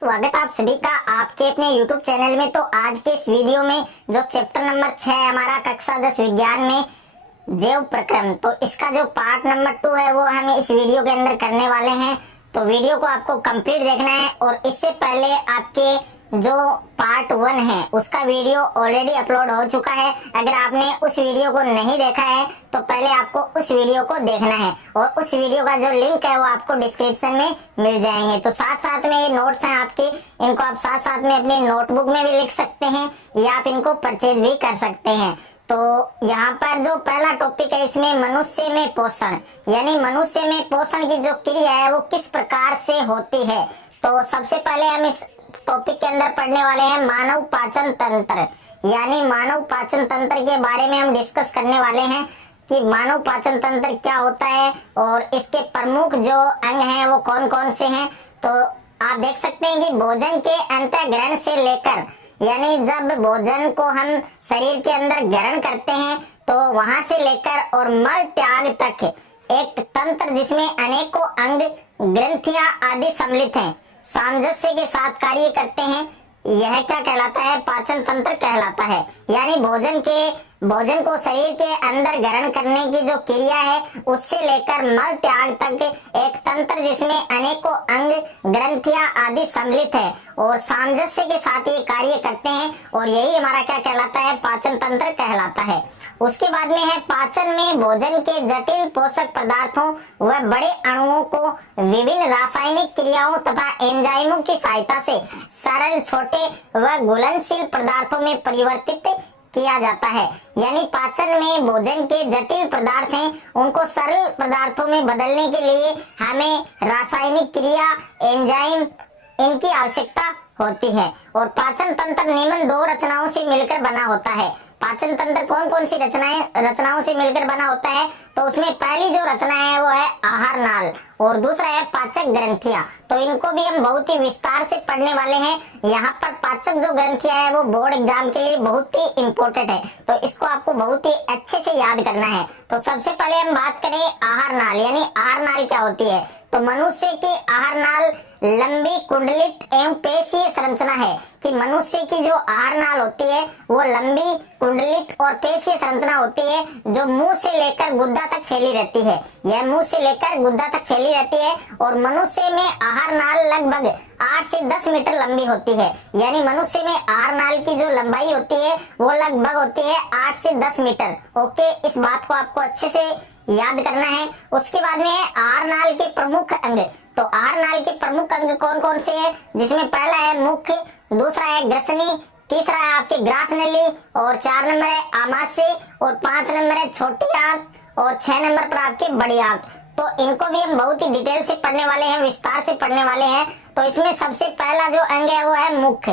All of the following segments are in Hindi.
स्वागत आप सभी का आपके अपने YouTube चैनल में। तो आज के इस वीडियो में जो चैप्टर नंबर 6 हमारा कक्षा 10 विज्ञान में जैव प्रक्रम, तो इसका जो पार्ट नंबर 2 है वो हम इस वीडियो के अंदर करने वाले हैं। तो वीडियो को आपको कंप्लीट देखना है और इससे पहले आपके जो पार्ट 1 है उसका वीडियो ऑलरेडी अपलोड हो चुका है। अगर आपने उस वीडियो को नहीं देखा है तो पहले आपको उस वीडियो को देखना है और उस वीडियो का जो लिंक है वो आपको डिस्क्रिप्शन में मिल जाएंगे। तो साथ साथ में ये नोट्स हैं आपके, इनको आप साथ साथ में अपने नोटबुक में भी लिख सकते हैं या आप इनको परचेज भी कर सकते हैं। तो यहाँ पर जो पहला टॉपिक है इसमें मनुष्य में पोषण, यानी मनुष्य में पोषण की जो क्रिया है वो किस प्रकार से होती है। तो सबसे पहले हम इस टॉपिक के अंदर पढ़ने वाले हैं मानव पाचन तंत्र, यानी मानव पाचन तंत्र के बारे में हम डिस्कस करने वाले हैं कि मानव पाचन तंत्र क्या होता है और इसके प्रमुख जो अंग हैं वो कौन कौन से हैं। तो आप देख सकते हैं कि भोजन के अंतःग्रहण से लेकर, यानी जब भोजन को हम शरीर के अंदर ग्रहण करते हैं तो वहां से लेकर और मल त्याग तक एक तंत्र जिसमें अनेकों अंग, ग्रंथियां आदि सम्मिलित हैं, सामंजस्य के साथ कार्य करते हैं, यह क्या कहलाता है? पाचन तंत्र कहलाता है। यानी भोजन को शरीर के अंदर ग्रहण करने की जो क्रिया है उससे लेकर मल त्याग तक एक तंत्र जिसमें अनेकों अंग, ग्रंथियां आदि सम्मिलित है और सामंजस्य के साथ ये कार्य करते हैं और यही हमारा क्या कहलाता है? पाचन तंत्र कहलाता है। उसके बाद में है पाचन में भोजन के जटिल पोषक पदार्थों व बड़े अणुओं को विभिन्न रासायनिक क्रियाओं तथा एंजाइमों की सहायता से सरल, छोटे व घुलनशील पदार्थों में परिवर्तित किया जाता है। यानी पाचन में भोजन के जटिल पदार्थ हैं उनको सरल पदार्थों में बदलने के लिए हमें रासायनिक क्रिया, एंजाइम, इनकी आवश्यकता होती है। और पाचन तंत्र निम्न दो रचनाओं से मिलकर बना होता है। पाचन तंत्र कौन कौन सी रचनाओं से मिलकर बना होता है? तो उसमें पहली जो रचना है वो है आहार नाल और दूसरा है पाचक ग्रंथियां। तो इनको भी हम बहुत ही विस्तार से पढ़ने वाले हैं। यहाँ पर पाचक जो ग्रंथियां है वो बोर्ड एग्जाम के लिए बहुत ही इंपॉर्टेंट है, तो इसको आपको बहुत ही अच्छे से याद करना है। तो सबसे पहले हम बात करें आहार नाल, यानी आहार नाल क्या होती है? तो मनुष्य की आहार नाल लंबी, कुंडलित एवं पेशीय संरचना है कि मनुष्य की जो आहार नाल होती है वो लंबी, कुंडलित और पेशीय संरचना होती है जो मुंह से लेकर गुद्दा तक फैली रहती है। यह मुंह से लेकर गुद्दा तक फैली रहती है और मनुष्य में आहार नाल लगभग 8 से 10 मीटर लंबी होती है। यानी मनुष्य में आहार नाल की जो लंबाई होती है वो लगभग होती है 8 से 10 मीटर। ओके, इस बात को आपको अच्छे से याद करना है। उसके बाद में आहार नाल के प्रमुख अंग। तो आहार नाल के प्रमुख अंग कौन कौन से हैं? जिसमें पहला है मुख, दूसरा है ग्रसनी, तीसरा है आपके ग्रास नली और 4 नंबर है आमाशय और 5 नंबर है छोटी आंत और 6 नंबर पर आपकी बड़ी आंत। तो इनको भी हम बहुत ही डिटेल से पढ़ने वाले हैं, विस्तार से पढ़ने वाले हैं। तो इसमें सबसे पहला जो अंग है वो है मुख।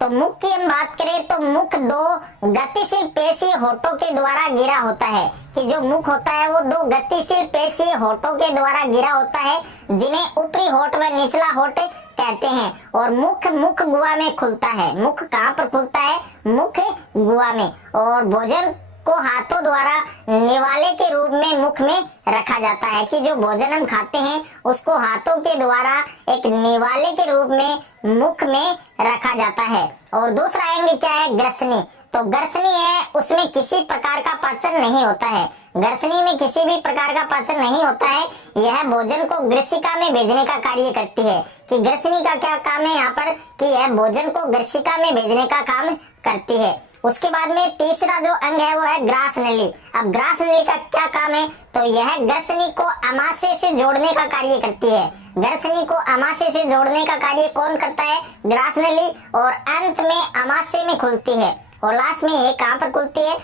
तो मुख की हम बात करें तो मुख दो गतिशील पेशीय होठों के द्वारा घिरा होता है कि जो मुख होता है वो दो गतिशील पेशीय होठों के द्वारा घिरा होता है जिन्हें ऊपरी होठ व निचला होठ कहते हैं। और मुख गुहा में खुलता है। मुख कहाँ पर खुलता है? मुख गुहा में। और भोजन को हाथों द्वारा निवाले के रूप में मुख में रखा जाता है कि जो भोजन हम खाते हैं उसको हाथों के द्वारा एक निवाले के रूप में मुख में रखा जाता है। और दूसरा अंग क्या है? ग्रसनी। तो ग्रसनी है उसमें किसी प्रकार का पाचन नहीं होता है। ग्रसनी में किसी भी प्रकार का पाचन नहीं होता है। यह भोजन को ग्रसिका में भेजने का कार्य करती है कि ग्रसनी का क्या काम है यहाँ पर कि यह भोजन को ग्रसिका में भेजने का काम करती है। उसके बाद में तीसरा जो अंग है वो है ग्रास नली। अब ग्रास नली का क्या काम है? तो यह ग्रसनी को अमाशय से जोड़ने का कार्य करती है। ग्रसनी को अमाशय से जोड़ने का कार्य कौन करता है? ग्रास नली। और अंत में अमाशय में खुलती है और लास्ट में ये कहाँ पर खुलती है?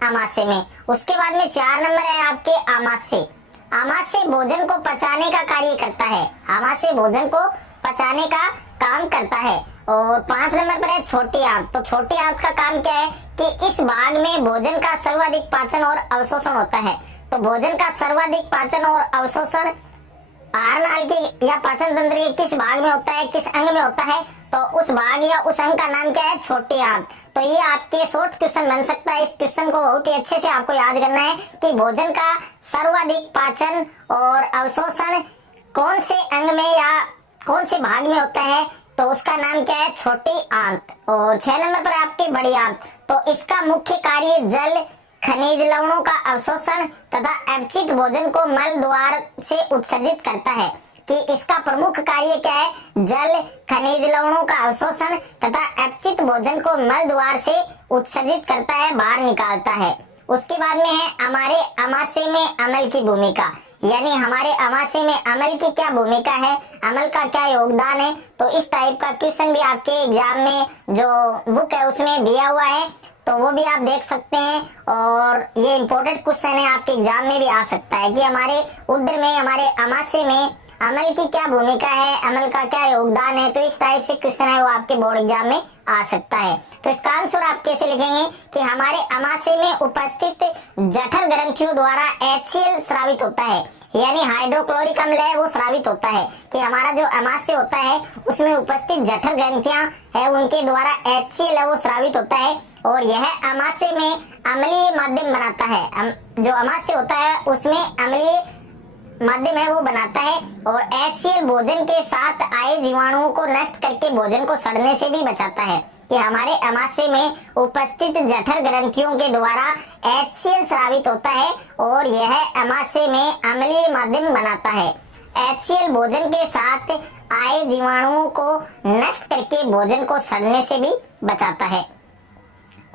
आमाशय में। उसके बाद में 4 नंबर है आपके आमाशय। आमाशय भोजन को पचाने का कार्य करता है। आमाशय भोजन को पचाने का काम करता है। और 5 नंबर पर है छोटी आंत। तो छोटी आंत का काम क्या है कि इस भाग में भोजन का सर्वाधिक पाचन और अवशोषण होता है। तो भोजन का सर्वाधिक पाचन और अवशोषण आहार नाल के या पाचन तंत्र के किस भाग में होता है, किस अंग में होता है? तो उस भाग या उस अंग का नाम क्या है? छोटी आंत। तो ये आपके शॉर्ट क्वेश्चन बन सकता है। इस क्वेश्चन को बहुत ही अच्छे से आपको याद करना है कि भोजन का सर्वाधिक पाचन और अवशोषण कौन से अंग में या कौन से भाग में होता है, तो उसका नाम क्या है, छोटी आंत। और 6 नंबर पर आपकी बड़ी आंत। तो इसका मुख्य कार्य जल, खनिज लवणों का अवशोषण तथा अपचित भोजन को मल द्वार से उत्सर्जित करता है। कि इसका प्रमुख कार्य क्या है, जल, खनिज लवणों का अवशोषण तथा अपचित भोजन को मल द्वार से उत्सर्जित करता है, बाहर निकालता है। उसके बाद में है हमारे अमाशय में अमल की भूमिका, यानी हमारे अमाशय में अमल की क्या भूमिका है, अमल का क्या योगदान है। तो इस टाइप का क्वेश्चन भी आपके एग्जाम में जो बुक है उसमें दिया हुआ है, तो वो भी आप देख सकते हैं। और ये इंपॉर्टेंट क्वेश्चन है, आपके एग्जाम में भी आ सकता है कि हमारे उदर में, हमारे अमाशय में अमल की क्या भूमिका है, अमल का क्या योगदान है। तो इस टाइप से क्वेश्चन है वो आपके बोर्ड एग्जाम में आ सकता है। तो इसका आंसर आप कैसे लिखेंगे कि हमारे अमाशय में उपस्थित जठर ग्रंथियों द्वारा HCl स्रावित होता है, यानी हाइड्रोक्लोरिक अम्ल है वो स्रावित होता है। कि हमारा जो अमाशय होता है उसमें उपस्थित जठर ग्रंथियां है उनके द्वारा HCl है वो स्रावित होता है, और यह अमाशय में अम्लीय माध्यम बनाता है। जो अमाशय होता है उसमें अम्लीय माध्यम है वो बनाता है, और HCl भोजन के साथ आए जीवाणुओं को नष्ट करके भोजन को सड़ने से भी बचाता है। कि हमारे अमाशय में उपस्थित जठर ग्रंथियों के द्वारा HCl स्रावित होता है, और यह अमाशय में अम्लीय माध्यम बनाता है। HCl भोजन के साथ आए जीवाणुओं को नष्ट करके भोजन को सड़ने से भी बचाता है।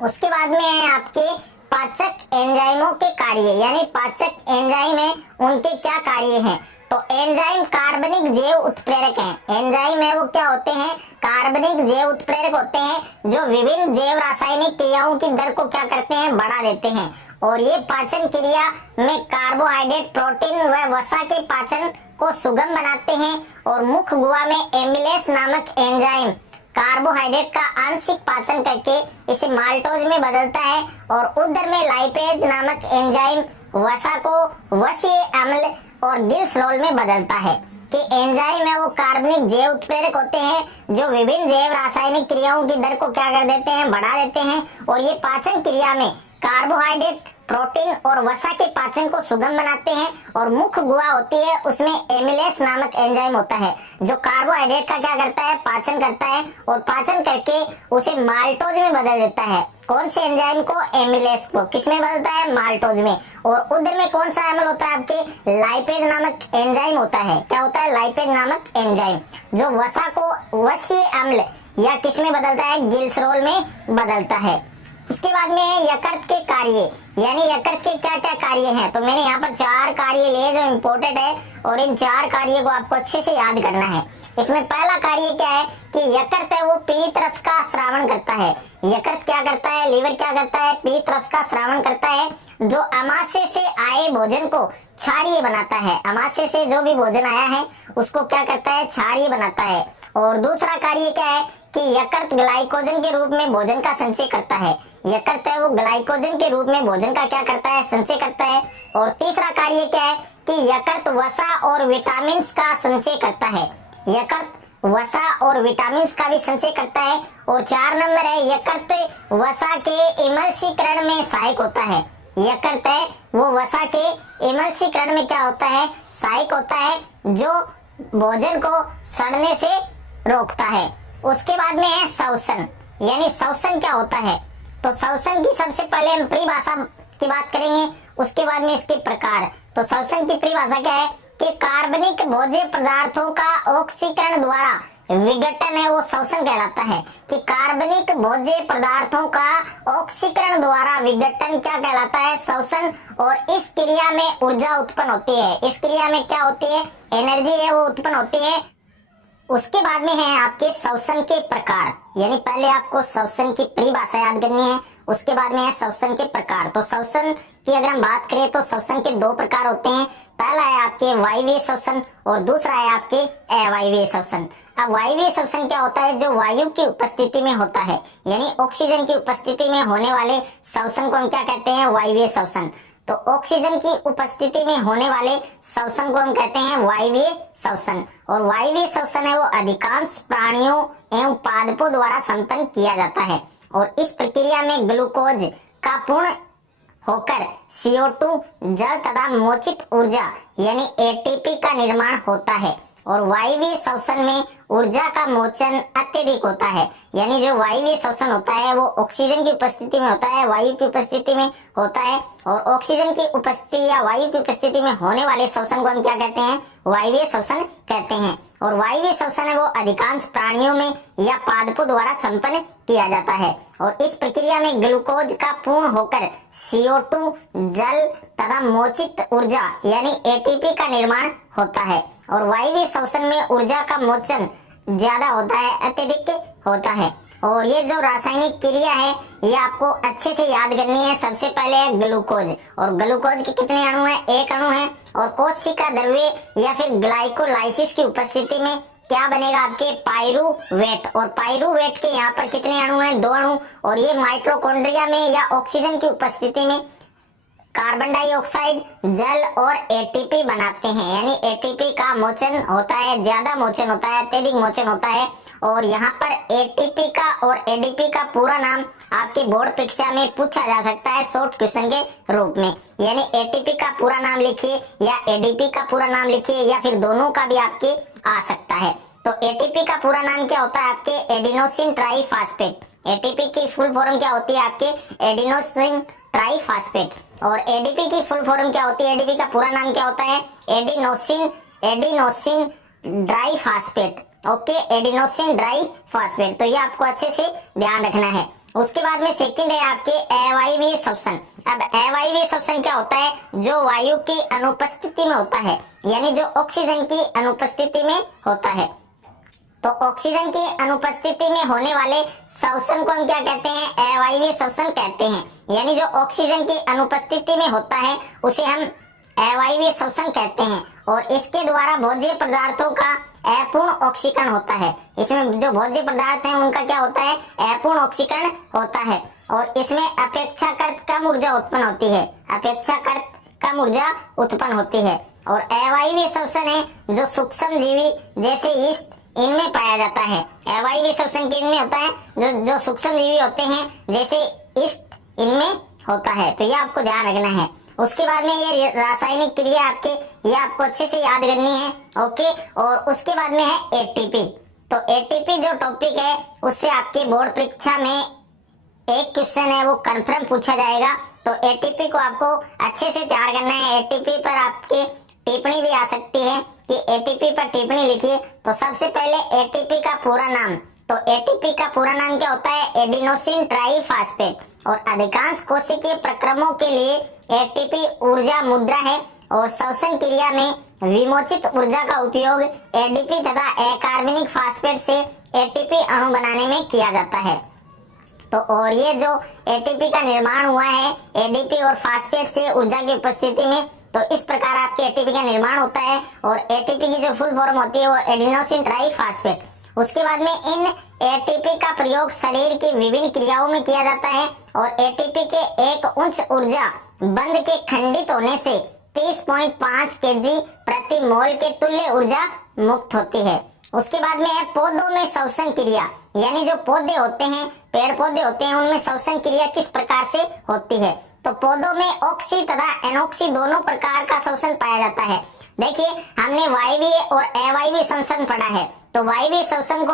उसके बाद में है आपके पाचक एंजाइमों के कार्य, यानी पाचक एंजाइम है उनके क्या कार्य हैं। तो एंजाइम कार्बनिक जैव उत्प्रेरक हैं। एंजाइम है वो क्या होते हैं, कार्बनिक जैव उत्प्रेरक होते हैं, जो विभिन्न जैव रासायनिक क्रियाओं की दर को क्या करते हैं, बढ़ा देते हैं। और ये पाचन क्रिया में कार्बोहाइड्रेट, प्रोटीन व वसा के पाचन को सुगम बनाते हैं। और मुख्य गुहा में एमिलेस नामक एंजाइम कार्बोहाइड्रेट का आंशिक पाचन करके इसे माल्टोज में बदलता है, और उदर में लाइपेज नामक एंजाइम वसा को वसीय अम्ल और गिल्सरोल में बदलता है। कि एंजाइम है वो कार्बनिक जैव उत्प्रेरक होते हैं, जो विभिन्न जैव रासायनिक क्रियाओं की दर को क्या कर देते हैं, बढ़ा देते हैं। और ये पाचन क्रिया में कार्बोहाइड्रेट, प्रोटीन और वसा के पाचन को सुगम बनाते हैं। और मुख्य गुहा होती है उसमें एमिलेस नामक एंजाइम होता है, जो कार्बोहाइड्रेट का क्या करता है, पाचन करता है, और पाचन करके उसे माल्टोज में बदल देता है। कौन से एंजाइम को, एमिलेस को। किसमें बदलता है, माल्टोज में। और उधर में कौन सा अम्ल होता है आपके, लाइपेज नामक एंजाइम होता है। क्या होता है, लाइपेज नामक एंजाइम, जो वसा को वसीय अम्ल या किसमें बदलता है, गिल्सरोल में बदलता है। उसके बाद में है यकृत के कार्य, यानी यकृत के क्या क्या कार्य हैं। तो मैंने यहाँ पर 4 कार्य लिए जो इम्पोर्टेंट है, और इन 4 कार्य को आपको अच्छे से याद करना है। इसमें पहला कार्य क्या है कि यकृत है वो पीत रस का श्रावण करता है। यकृत क्या करता है, लीवर क्या करता है, पीत रस का श्रावण करता है, जो अमाशय से आए भोजन को क्षारीय बनाता है। अमाशय से जो भी भोजन आया है उसको क्या करता है, क्षारीय बनाता है। और दूसरा कार्य क्या है कि यकृत ग्लाइकोजन के रूप में भोजन का संचय करता है। यकृत है वो ग्लाइकोजन के रूप में भोजन का क्या करता है, संचय करता है। और तीसरा कार्य क्या है कि यकृत वसा और विटामिन का संचय करता है। यकृत वसा और विटामिन का भी संचय करता है। और 4 नंबर है यकृत वसा के इमल्सीकरण में सहायक होता है। यकृत है वो वसा के इमल्सीकरण में क्या होता है, सहायक होता है, जो भोजन को सड़ने से रोकता है। उसके बाद में है शोषण, यानी शोषण क्या होता है। तो शोषण की सबसे पहले हम परिभाषा की बात करेंगे, उसके बाद में इसके प्रकार। तो शोषण की परिभाषा क्या है कि कार्बनिक भोज्य पदार्थों का ऑक्सीकरण द्वारा विघटन है वो शोषण कहलाता है। कि कार्बनिक भोज्य पदार्थों का ऑक्सीकरण द्वारा विघटन क्या कहलाता है, शोषण। और इस क्रिया में ऊर्जा उत्पन्न होती है। इस क्रिया में क्या होती है, एनर्जी है वो उत्पन्न होती है। उसके बाद में है आपके शोषण के प्रकार, यानी पहले आपको शोषण की परिभाषा याद करनी है, उसके बाद में है शोषण के प्रकार। तो शोषण की अगर हम बात करें तो शोषण के 2 प्रकार होते हैं। पहला है आपके वायवीय शोषण और दूसरा है आपके अवायवीय शोषण। अब वायवीय शोषण क्या होता है, जो वायु की उपस्थिति में होता है, यानी ऑक्सीजन की उपस्थिति में होने वाले शोषण को हम क्या कहते हैं, वायवीय शोषण। तो ऑक्सीजन की उपस्थिति में होने वाले शोषण को हम कहते हैं वायवीय शोषण। और वायवीय शोषण है वो अधिकांश प्राणियों एवं पादपों द्वारा संपन्न किया जाता है। और इस प्रक्रिया में ग्लूकोज का पूर्ण होकर CO2 जल तथा मोचित ऊर्जा यानी ATP का निर्माण होता है। और वायवीय श्वसन में ऊर्जा का मोचन अत्यधिक होता है। यानी जो वायवीय श्वसन होता है वो ऑक्सीजन की उपस्थिति में होता है, वायु की उपस्थिति में होता है। और ऑक्सीजन की उपस्थिति या वायु की उपस्थिति में होने वाले श्वसन को हम क्या कहते हैं? वायवीय श्वसन कहते हैं। और वायवीय श्वसन है वो अधिकांश प्राणियों में या पादपों द्वारा संपन्न किया जाता है। और इस प्रक्रिया में ग्लूकोज का पूर्ण होकर CO2 जल तथा मोचित ऊर्जा यानी ATP का निर्माण होता है। और वायवीय श्वसन में ऊर्जा का मोचन ज्यादा होता है, अत्यधिक होता है। और ये जो रासायनिक क्रिया है ये आपको अच्छे से याद करनी है। सबसे पहले है ग्लूकोज, और ग्लूकोज के कितने अणु हैं? एक अणु है। और कोशिका द्रव्य या फिर ग्लाइकोलाइसिस की उपस्थिति में क्या बनेगा? आपके पाइरूवेट। और पाइरूवेट के यहाँ पर कितने अणु हैं? 2 अणु। और ये माइटोकॉन्ड्रिया में या ऑक्सीजन की उपस्थिति में कार्बन डाइऑक्साइड, जल और ATP बनाते हैं। यानी ATP का मोचन होता है, ज्यादा मोचन होता है, अत्यधिक मोचन होता है। और यहाँ पर ATP का और ADP का पूरा नाम आपके बोर्ड परीक्षा में पूछा जा सकता है शॉर्ट क्वेश्चन के रूप में। यानी ATP का पूरा नाम लिखिए या ADP का पूरा नाम लिखिए या फिर दोनों का भी आपके आ सकता है। तो ATP का पूरा नाम क्या होता है? आपके एडिनोसिन ट्राइफॉस्फेट। ATP की फुल फॉर्म क्या होती है? आपके एडिनोसिन ट्राइफॉस्फेट। और ADP की फुल फॉर्म क्या होती है? ADP का पूरा नाम क्या होता है? Adenosine diphosphate. Okay, adenosine diphosphate. तो ये आपको अच्छे से ध्यान रखना है। उसके बाद में सेकंड है आपके अवायवीय श्वसन। अब अवायवीय श्वसन क्या होता है? जो वायु की अनुपस्थिति में होता है, यानी जो ऑक्सीजन की अनुपस्थिति में होता है। तो ऑक्सीजन की अनुपस्थिति में होने वाले श्वसन को हम क्या कहते हैं? अवायवीय श्वसन कहते हैं। यानी जो ऑक्सीजन की अनुपस्थिति में होता है उसे हम अवायवीय श्वसन कहते हैं। और इसके द्वारा भोज्य पदार्थों का अपूर्ण ऑक्सीकरण होता है। इसमें जो भोज्य पदार्थ हैं उनका क्या होता है? अपूर्ण ऑक्सीकरण होता है। और इसमें अपेक्षाकृत कम ऊर्जा उत्पन्न होती है, अपेक्षाकृत कम ऊर्जा उत्पन्न होती है। और अवायवीय श्वसन है जो सूक्ष्म जीवी जैसे यीस्ट इनमें पाया जाता है। अवायवीय श्वसन किनमें होता है? जो सूक्ष्म जीवी होते हैं जैसे यीस्ट इनमें होता है। तो ये आपको ध्यान रखना है। उसके बाद में ये रासायनिक क्रिया आपके ये आपको अच्छे से याद करनी है। ओके, और उसके बाद में है ATP। तो ATP जो टॉपिक है उससे आपके बोर्ड परीक्षा में एक क्वेश्चन है वो कंफर्म पूछा जाएगा। तो ATP को आपको अच्छे से तैयार करना है। ATP पर आपके टिप्पणी भी आ सकती है कि ATP पर टिप्पणी लिखिए। तो सबसे पहले ATP का पूरा नाम, तो ATP का पूरा नाम क्या होता है? Adenosine triphosphate. और अधिकांश कोशिकीय प्रक्रमों के लिए ATP ऊर्जा मुद्रा है। और श्वसन क्रिया में विमोचित ऊर्जा का उपयोग ADP तथा अकार्बनिक फास्फेट से ATP अणु बनाने में किया जाता है। तो और ये जो ATP का निर्माण हुआ है ADP और फास्फेट से ऊर्जा की उपस्थिति में, तो इस प्रकार आपके ATP का निर्माण होता है। और ATP की जो फुल फॉर्म होती है वो एडिनोसिन ट्राइफॉस्फेट। उसके बाद में इन ATP का प्रयोग शरीर की विभिन्न क्रियाओं में किया जाता है। और ATP के एक उच्च ऊर्जा बंध के खंडित होने से 30.5 kg प्रति मोल के तुल्य ऊर्जा मुक्त होती है। उसके बाद में है पौधों में श्वसन क्रिया। यानी जो पौधे होते हैं, पेड़ पौधे होते हैं, उनमें श्वसन क्रिया किस प्रकार से होती है? तो पौधों में ऑक्सी तथा एनॉक्सी दोनों प्रकार का श्वसन पाया जाता है। देखिए, हमने वायवीय और अवायवीय श्वसन पढ़ा है। तो वायवीय श्वसन को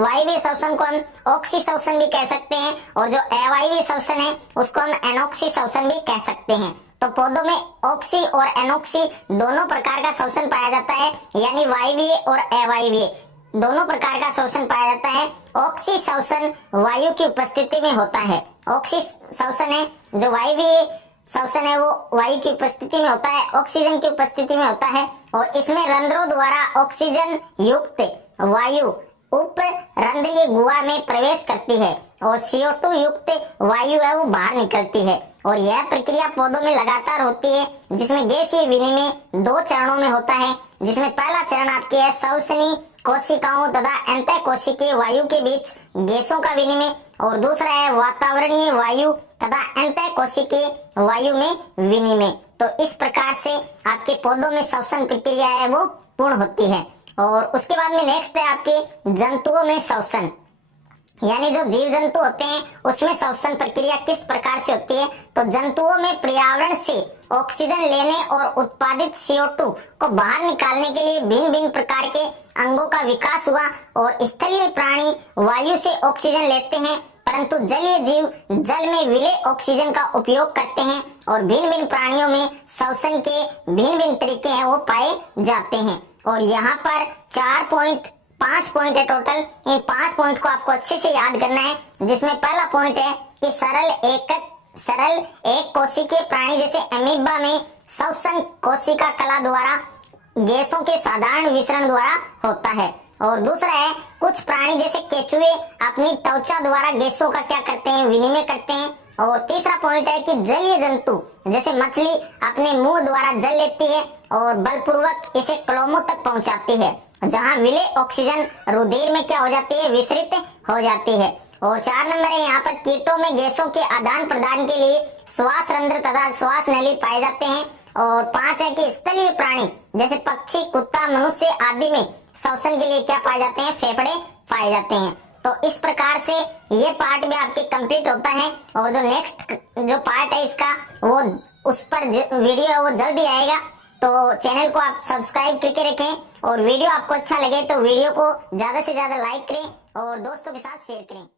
वायवीय श्वसन को हम ऑक्सी श्वसन भी कह सकते हैं। और जो अवायवीय श्वसन है उसको हम एनॉक्सी श्वसन भी कह सकते हैं। तो पौधों में ऑक्सी और एनॉक्सी दोनों प्रकार का श्वसन पाया जाता है। यानी वायवीय और अवायवीय दोनों प्रकार का श्वसन पाया जाता है। ऑक्सी श्वसन वायु की उपस्थिति में होता है। ऑक्सी श्वसन है जो वायवीय श्वसन है वो वायु की उपस्थिति में होता है, ऑक्सीजन की उपस्थिति में होता है। और इसमें रंध्रों द्वारा ऑक्सीजन युक्त वायु उप रंध्रीय गुहा में प्रवेश करती है और CO2 युक्त वायु है वो बाहर निकलती है। और यह प्रक्रिया पौधों में लगातार होती है, जिसमें गैसीय विनिमय 2 चरणों में होता है। जिसमें पहला चरण आपकी है श्वसनी कोशिकाओं तथा अंतः कोशिकीय वायु के बीच गैसों का विनिमय, और दूसरा है वातावरणीय वायु तथा अंतः कोशिकीय वायु में विनिमय। तो इस प्रकार से आपके पौधों में श्वसन प्रक्रिया है वो पूर्ण होती है। और उसके बाद में नेक्स्ट है आपके जंतुओं में श्वसन। यानी जो जीव जंतु होते हैं उसमें श्वसन प्रक्रिया किस प्रकार से होती है। तो जंतुओं में पर्यावरण से ऑक्सीजन लेने और उत्पादित CO2 को बाहर निकालने के लिए भिन्न भिन्न प्रकार के अंगों का विकास हुआ। और स्थलीय प्राणी वायु से ऑक्सीजन लेते हैं, परंतु जलीय जीव जल में विलेय ऑक्सीजन का उपयोग करते हैं। और भिन्न भिन्न प्राणियों में श्वसन के भिन्न भिन्न तरीके हैं वो पाए जाते हैं। और यहाँ पर 5 पॉइंट है टोटल। इन 5 पॉइंट को आपको अच्छे से याद करना है, जिसमें पहला पॉइंट है कि सरल एक कोशिकीय प्राणी जैसे अमीबा में श्वसन कोशिका कला द्वारा गैसों के साधारण विसरण द्वारा होता है। और दूसरा है कुछ प्राणी जैसे केचुए अपनी त्वचा द्वारा गैसों का क्या करते हैं, विनिमय करते हैं। और तीसरा पॉइंट है कि जलीय जंतु जैसे मछली अपने मुंह द्वारा जल लेती है और बलपूर्वक इसे क्लोमों तक पहुंचाती है, जहां विलेय ऑक्सीजन रुधिर में क्या हो जाती है, विसरित हो जाती है। और 4 नंबर है यहाँ पर कीटों में गैसों के आदान प्रदान के लिए श्वास रंध्र तथा श्वास नली पाए जाते हैं। और 5 है कि स्थलीय प्राणी जैसे पक्षी, कुत्ता, मनुष्य आदि में श्वसन के लिए क्या पाए जाते हैं, फेफड़े पाए जाते हैं। तो इस प्रकार से ये पार्ट भी आपके कंप्लीट होता है। और जो नेक्स्ट जो पार्ट है इसका वो उस पर वीडियो है वो जल्दी आएगा। तो चैनल को आप सब्सक्राइब करके रखें और वीडियो आपको अच्छा लगे तो वीडियो को ज्यादा से ज्यादा लाइक करें और दोस्तों के साथ शेयर करें।